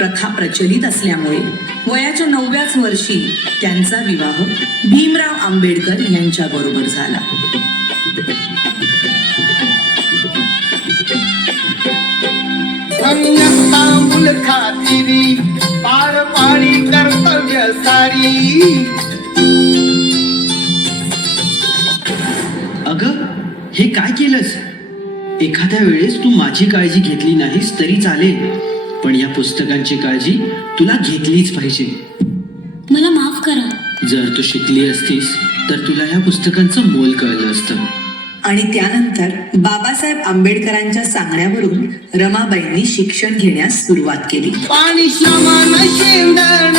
प्रथा प्रचलित असल्यामुळे वयाच्या 9व्याच वर्षी त्यांचा विवाह भीमराव आंबेडकर यांच्या बरोबर झाला. खातिरी पार पाडी कर्तव्य सारी. अगं, हे काय केलंस? एखाद्या वेळेस तू माझी काळजी घेतली नाहीस तरी चालेल, पण या पुस्तकांची काळजी तुला घेतलीच पाहिजे. मला माफ करा. जर तू शिकली असतीस तर तुला या पुस्तकांचं मोल कळलं असतं. आणि त्यानंतर बाबासाहेब आंबेडकरांच्या सांगण्यावरून रमाबाईंनी शिक्षण घेण्यास सुरुवात केली. पाणी श्रमानं शेंदण